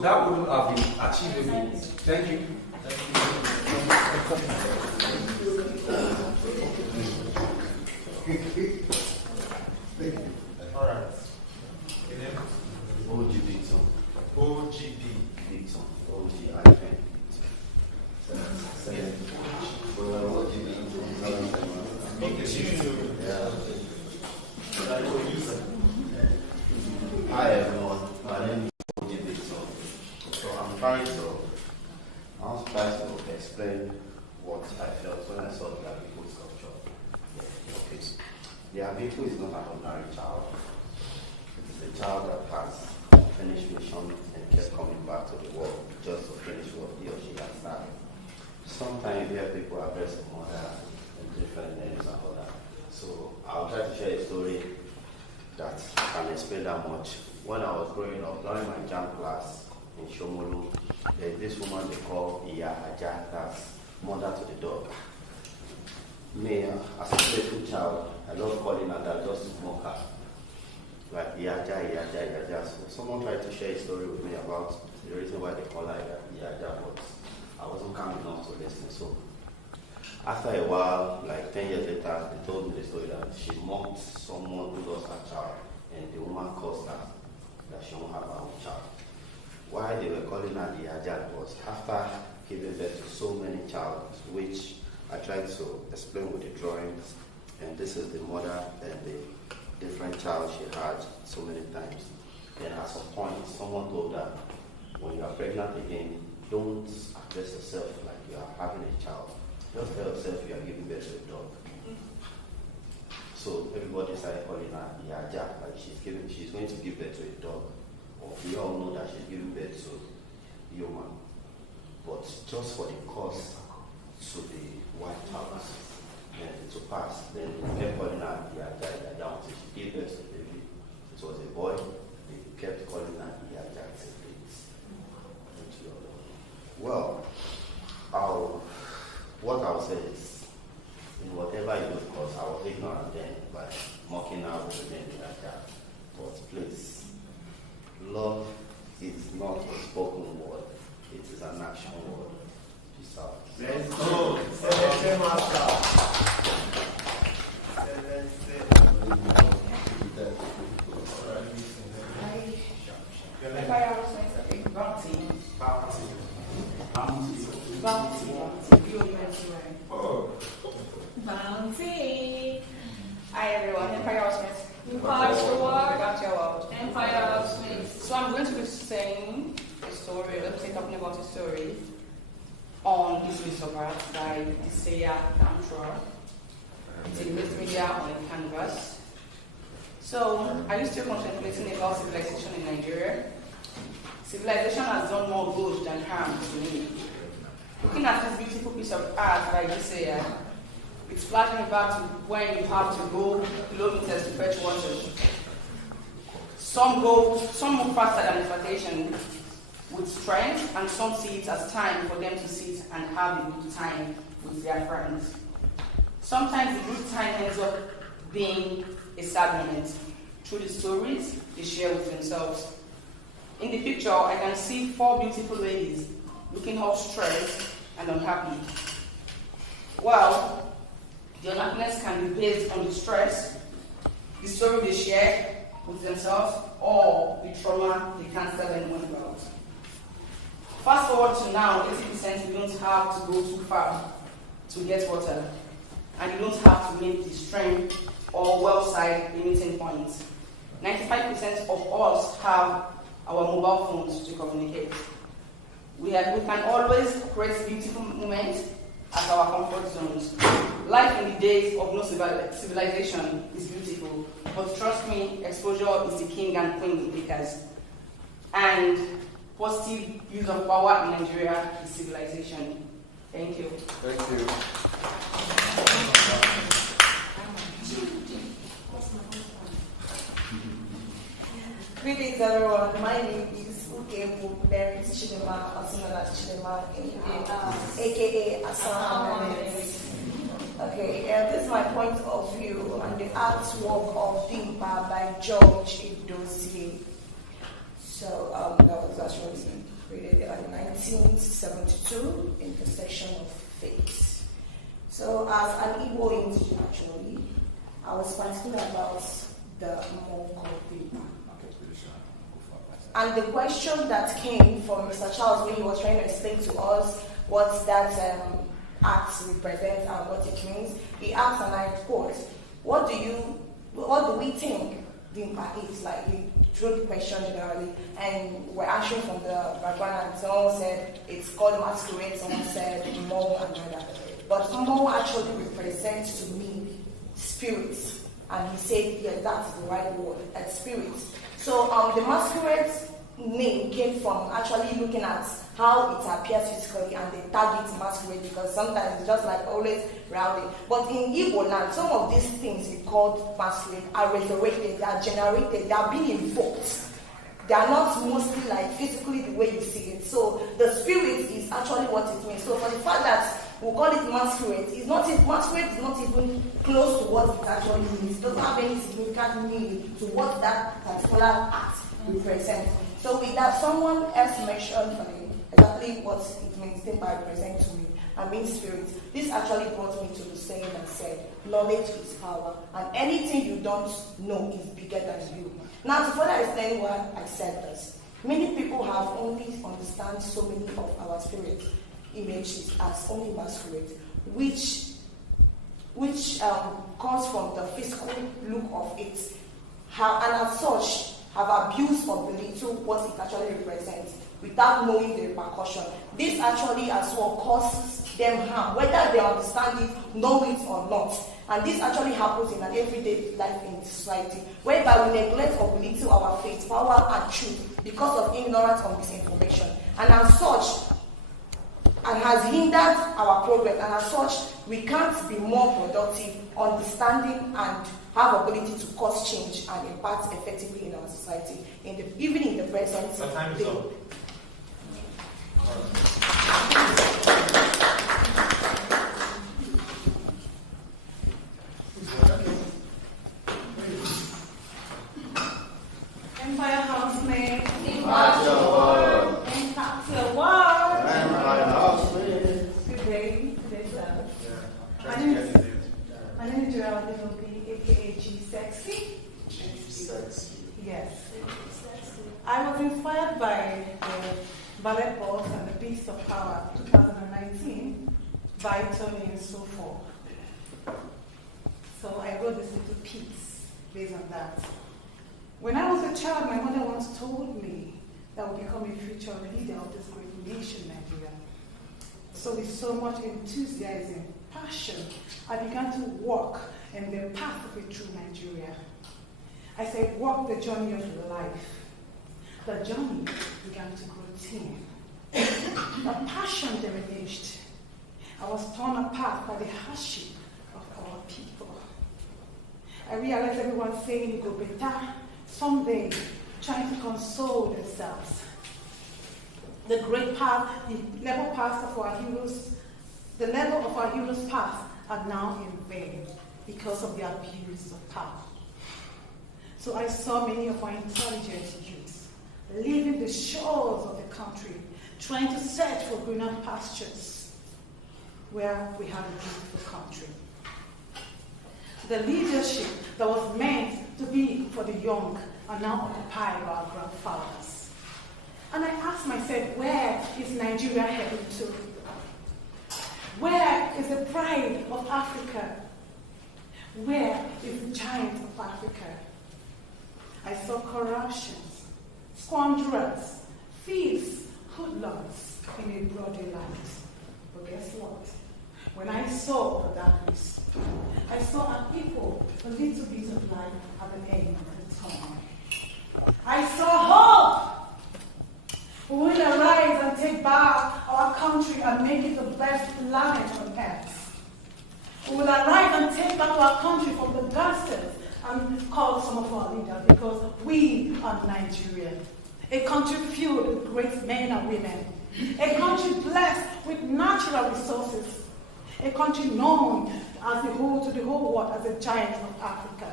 That wouldn't have been achievable. Thank you. All right. Your name? OG Dixon. OGD. Dixon. OG Dixon. Hi everyone, my name is OG Dixon. So I'm trying to explain what I felt when I saw the Abiku sculpture. Okay. The Abiku is not an ordinary child. It is a child that has finished mission and kept coming back to the world just to finish what he or she has started. Sometimes you hear people address the mother in different names and all that. So I'll try to share a story that can explain that much. When I was growing up, during my jam class in Shomolu, there's this woman they call Iya Aja, that's mother to the dog. Me, as a playful child, I love calling her that just to mock her. Like Iya Aja, Iya Aja, Iya Aja. So someone tried to share a story with me about the reason why they call her Iya Aja, but I wasn't calm enough to listen. So after a while, like 10 years later, they told me the story that she mocked someone who lost her child, and the woman caused her that she won't have her own child. Why they were calling her the Ajad was after giving birth to so many child, which I tried to explain with the drawings, and this is the mother and the different child she had so many times. Then at some point, someone told her, when you are pregnant again, don't address yourself like you are having a child. Just tell yourself you are giving birth to a dog. So everybody started calling her Yaja, like she's going to give birth to a dog. Or we all know that she's giving birth to a human. But just for the cause to be wiped out and to pass, then they kept calling her Yaja, Yaja until she gave birth to a baby. It was a boy, they kept calling her Yaja till late. Well, what I'll say is, in whatever it was, because I was ignorant then, by mocking her with the name like that. But please, love is not a spoken word, it is an action word. Peace out. Let's go. Bounty. Hi everyone, Empire of Smith. Empire got your world. Empire of Smith. So I'm going to be saying a story, let me say talking about a story on this Misograt by Isaiah Kamtra. It's in mixed media on a canvas. So are you still contemplating about civilization in Nigeria? Civilization has done more good than harm to me. Looking at this beautiful piece of art by Isaiah, it's flashing back to when you have to go kilometers to fetch water. Some move faster than expectation with strength, and some see it as time for them to sit and have a good time with their friends. Sometimes the good time ends up being a sad moment through the stories they share with themselves. In the picture, I can see 4 beautiful ladies looking all stressed and unhappy. Well, the unhappiness can be based on the stress, the story they share with themselves, or the trauma they can't tell anyone about. Fast forward to now, 80% you don't have to go too far to get water, and you don't have to make the stream or well side a meeting point. 95% of us have our mobile phones to communicate. We can always create beautiful moments at our comfort zones. Life in the days of no civilization is beautiful, but trust me, exposure is the king and queen makers. And positive use of power in Nigeria is civilization. Thank you. Thank you. Greetings everyone, my name is Ukemu Chidema Asunada Chidema, aka Asan. Okay, this is my point of view on the artwork of Dimpa by George Idozie. So that was actually 1972 in the section of faith. So as an Igbo Indian, actually, I was particular about the Monko paper. And the question that came from Mr. Charles when he was trying to explain to us what that act represents and what it means, he asked, and I quote, what do we think the impact is? Like, he threw the question generally, and we're answering from the background, and someone said it's called masquerade, someone said Mo and that. But Mo actually represents to me spirits, and he said, yeah, that's the right word, spirits. So the masquerade name came from actually looking at how it appears physically, and they tag it masquerade because sometimes it's just like always rowdy. But in Igbo land, some of these things we call masquerade are resurrected, they are generated, they are being invoked. They are not mostly like physically the way you see it. So the spirit is actually what it means. So for the fact that we call it masquerade, masquerade is not even close to what it actually means. It doesn't have any significant meaning to what that particular act represents. So with that, someone else mentioned for me exactly what it means, thing by represent to me, and means spirit. This actually brought me to the saying that said, knowledge is power, and anything you don't know is bigger than you. Now, to further explain why I said this, many people have only understand so many of our spirit images as only masquerade, which comes from the physical look of it, and as such, have abused or belittled what it actually represents without knowing the repercussion. This actually as well causes them harm, whether they understand it, know it or not. And this actually happens in an everyday life in society, whereby we neglect or belittle our faith, power, and truth because of ignorance or misinformation. And as such, and has hindered our progress, and as such, we can't be more productive, understanding, and have ability to cause change and impact effectively in our society, even in the present day. Empire Housemate, Impact your world. impact your world. Empire Housemate. Good day, sir. Try to get it. My name is Geraldine Obi, aka G Sexy. Sexy. Yes. I was inspired by the ballet boss and the Beast of Power 2019 by Tony and so forth. So I wrote this little piece based on that. When I was a child, my mother once told me that I would become a future leader of this great nation, Nigeria. So with so much enthusiasm, passion, I began to walk in the path of a true Nigeria. I said, walk the journey of life. The journey began to grow thin. The passion diminished. I was torn apart by the hardship of our people. I realized everyone saying it go better someday, trying to console themselves. The great path, the level of our heroes' path are now in vain because of the abuse of power. So I saw many of our intelligent youths leaving the shores of the country, trying to search for greener pastures where we have a beautiful country. The leadership that was meant to be for the young are now occupied by our grandfathers. And I asked myself, where is Nigeria heading to? Where is the pride of Africa? Where is the giant of Africa? I saw corruptions, squanderers, thieves, hoodlums in a broader light. But guess what? When I saw the darkness, I saw an equal, a little bit of light at the end of the tunnel. I saw hope. We will arise and take back our country and make it the best land on earth. We will arise and take back our country from the gangsters and call some of our leaders because we are Nigeria. A country filled with great men and women. A country blessed with natural resources. A country known as to the whole world as the giant of Africa.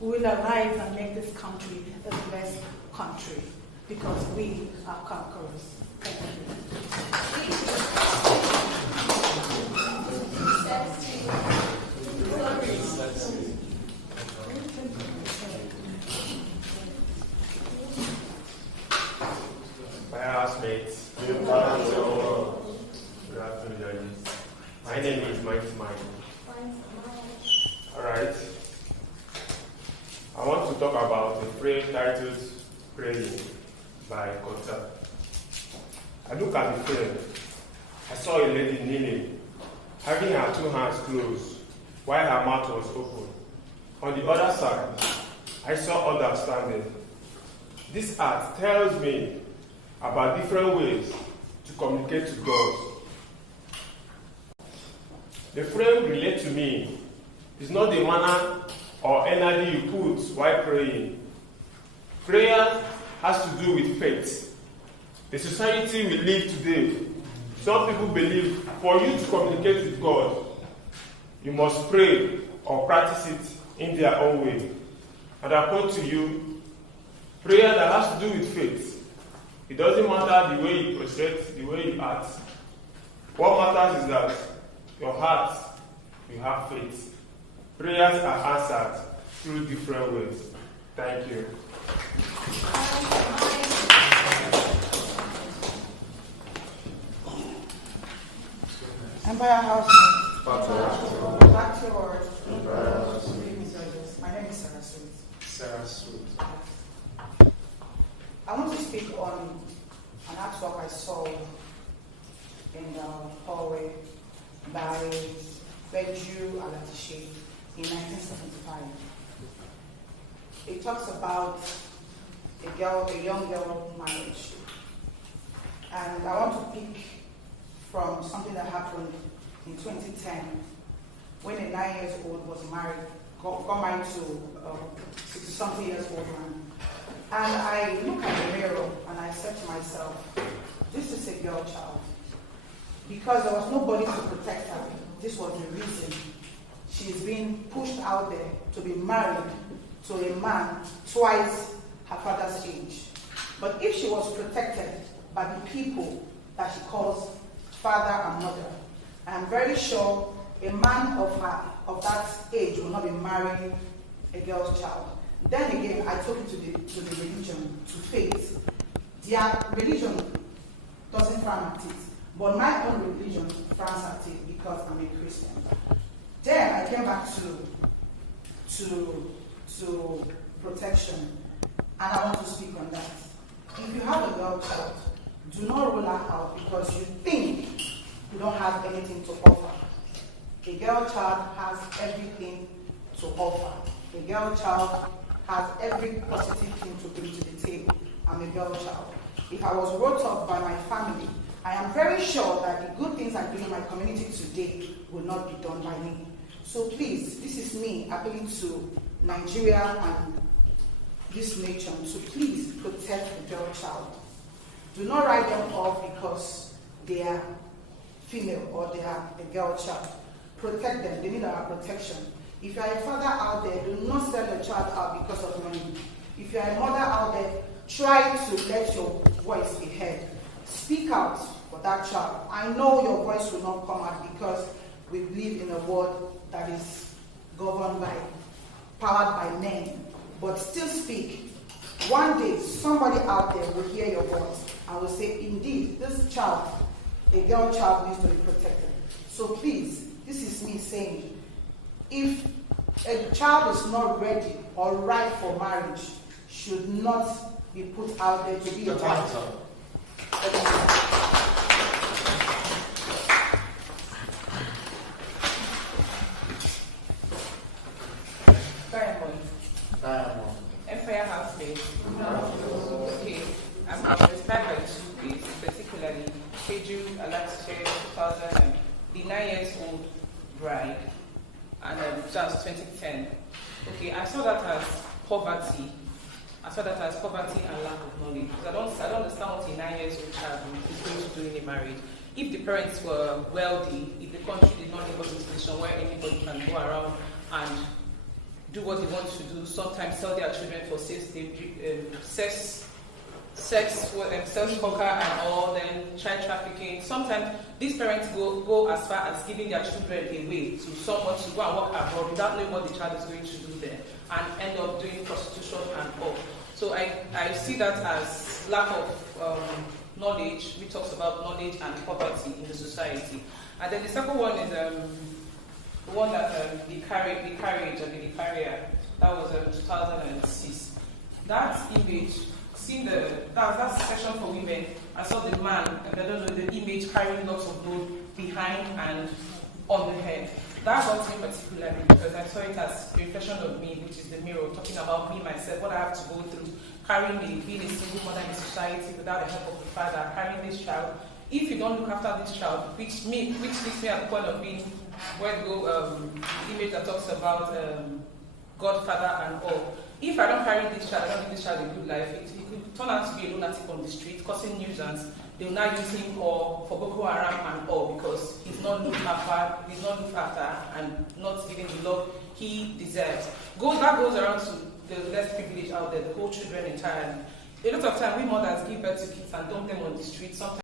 We will arise and make this country a blessed country because we are conquerors. Thank you. housemates. Good afternoon, ladies. My name is Mike. Alright. I want to talk about a prayer titled Praying by Kota. I look at the frame. I saw a lady kneeling, having her two hands closed, while her mouth was open. On the other side, I saw others standing. This art tells me about different ways to communicate to God. The frame relates to me is not the manner or energy you put while praying. Prayer has to do with faith. The society we live today, some people believe for you to communicate with God, you must pray or practice it in their own way. And I put to you, prayer that has to do with faith. It doesn't matter the way you proceed, the way you act. What matters is that your heart, you have faith. Prayers are answered through different ways. Thank you. Empire House. Back to your My name is Sarah Sweet. Sarah Sweet. I want to speak on an artwork I saw in the hallway by Beju Alatiche in 1975. It talks about a young girl marriage. And I want to pick from something that happened in 2010 when a 9-year-old was married, got married to a 60-something years old man. And I looked at the mirror and I said to myself, this is a girl child. Because there was nobody to protect her. This was the reason she's being pushed out there to be married to a man twice her father's age. But if she was protected by the people that she calls father and mother, I'm very sure a man of that age will not be marrying a girl's child. Then again, I took it to the religion, to faith. Their religion doesn't frown at it, but my own religion frowns at it because I'm a Christian. Then I came back to protection, and I want to speak on that. If you have a girl child, do not rule her out because you think you don't have anything to offer. A girl child has everything to offer. A girl child has every positive thing to bring to the table. I'm a girl child. If I was brought up by my family, I am very sure that the good things I do in my community today will not be done by me. So please, this is me appealing to Nigeria and this nation to please protect the girl child. Do not write them off because they are female or they are a girl child. Protect them. They need our protection. If you are a father out there, do not sell your child out because of money. If you are a mother out there, try to let your voice be heard. Speak out for that child. I know your voice will not come out because we live in a world that is governed by, powered by men. But still speak. One day, somebody out there will hear your voice and will say, indeed, this child, a girl child, needs to be protected. So please, this is me saying, if a child is not ready or right for marriage, should not be put out there to be a child. Empire Housemaid. Okay, I'm inspired by two cases, particularly Peju Alatiche 2000, the 9-year-old bride, and that was 2010. Okay, I saw that as poverty. I saw that as poverty and lack of knowledge. Because I don't understand what a 9-year-old child is going to do in a marriage. If the parents were wealthy, if the country did not live in a position where anybody can go around and do what they want to do, sometimes sell their children for sex worker and all, then child trafficking. Sometimes these parents go as far as giving their children away to someone to go and work abroad without knowing what the child is going to do there, and end up doing prostitution and all. So I see that as lack of knowledge knowledge, which talks about knowledge and poverty in the society. And then the second one is the one that the carriage or the carrier, that was 2006. That image, seeing that session for women, I saw the man, and I don't know, the image carrying lots of load behind and on the head. That got me particularly because I saw it as a reflection of me, which is the mirror, talking about me, myself, what I have to go through, carrying me, being a single mother in society without the help of the father, carrying this child. If you don't look after this child, which takes me at the point of being, where go image that talks about Godfather and all. If I don't carry this child, I don't give this child a good life, it could turn out to be a lunatic on the street, causing nuisance. They will now use him for Boko Haram and all because he's not looked after and not given the love he deserves. That goes around to the less privileged out there, the whole children entirely. A lot of time, we mothers give birth to kids and dump them on the street. Sometimes